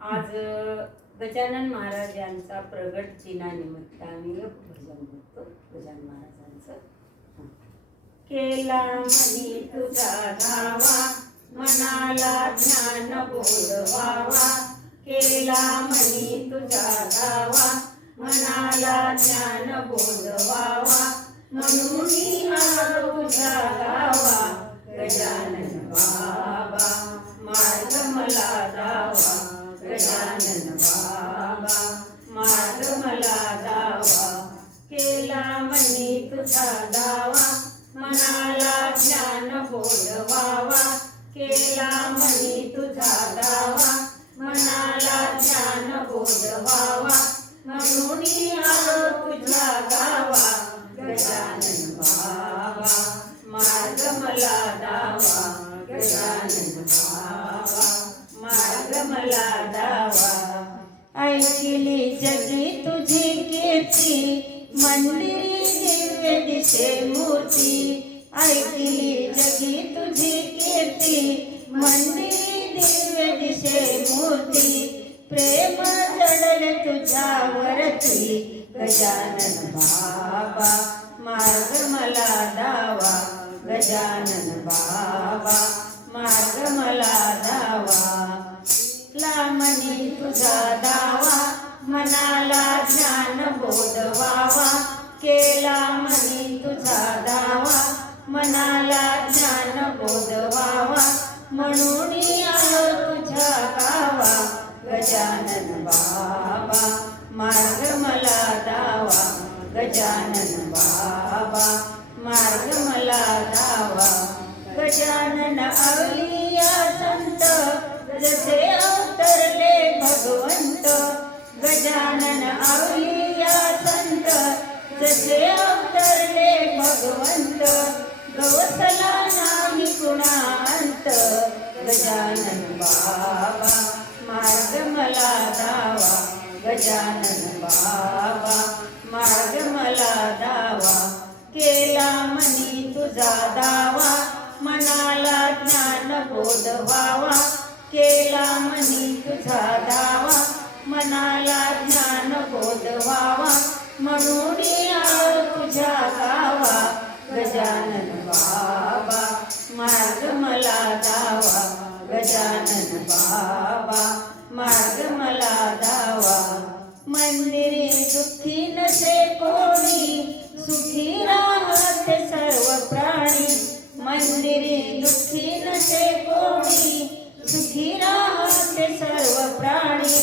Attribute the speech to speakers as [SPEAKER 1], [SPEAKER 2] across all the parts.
[SPEAKER 1] आज गजानन महाराज यांचा प्रगट दिनानिमित्त आम्ही भजन करतो गजानन महाराजांचं. केला म्हणी तुझा धावा मनाला ज्ञान बोलवावा. केला म्हणी तुझा धावा मनाला ज्ञान बोलवावा. म्हणून आलो तुझा गावा गजानन बाबा मार्ग मला दावा गजानन बाबा मार्ग मला दावा केला म्हणी तुझा दावा मनाला ज्ञान बोलवावा केला म्हणी मंदिरी दिव्य दिसे मूर्ती ऐकली जगी तुझी कीर्ती. मंदिरी दिव्य दिसे मूर्ती प्रेम जडल तुझ्यावरती. गजानन बाबा मार्ग मला दावा. गजानन बाबा मार्ग मला दावा. लामणी तुझा तुझा दावा मनाला ज्ञान बोधवावा. म्हणून आलो तुझ्या गावा गजानन बाबा. मार्ग मला दावा गजानन बाबा. मार्ग मला दावा गजानन अवलिया संत. जसे अवतरले भगवंत गजानन अवलिया संत. जसे भगवंत गवसला नाही कुणांत? गजानन बाबा मार्ग मला दावा गजानन बाबा मार्ग मला दावा केला मनी तुझा दावा मनाला ज्ञान बोधवावा केला मनी तुझा दावा मनाला ज्ञान बोधवावा म्हणून मला दावा गजानन बाबा मार्ग मला दावा मंदिरी दुःखी नसे कोणी सुखी राहत सर्व प्राणी मंदिरी दुःखी नसे कोणी सुखी राहत सर्व प्राणी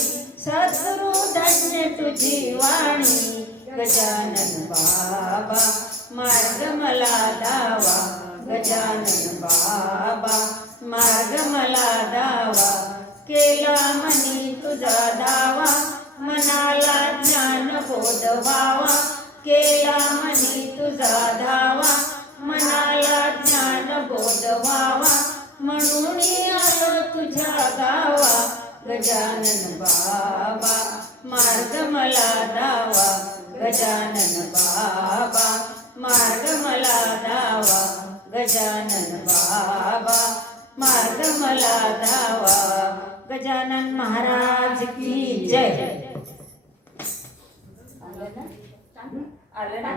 [SPEAKER 1] सद्गुरु धन्य तुझी वाणी गजानन बाबा मार्ग मला दावा. दावा मनाला ज्ञान बोधवावा केला मनी तुझा धावा मनाला ज्ञान बोधवावा म्हणून आलो तुझ्या गावा गजानन बाबा मार्ग मला दावा गजानन बाबा मार्ग मला दावा गजानन बाबा मार्ग मला दावा गजानन महाराज की जय. आलं ना? आलं ना?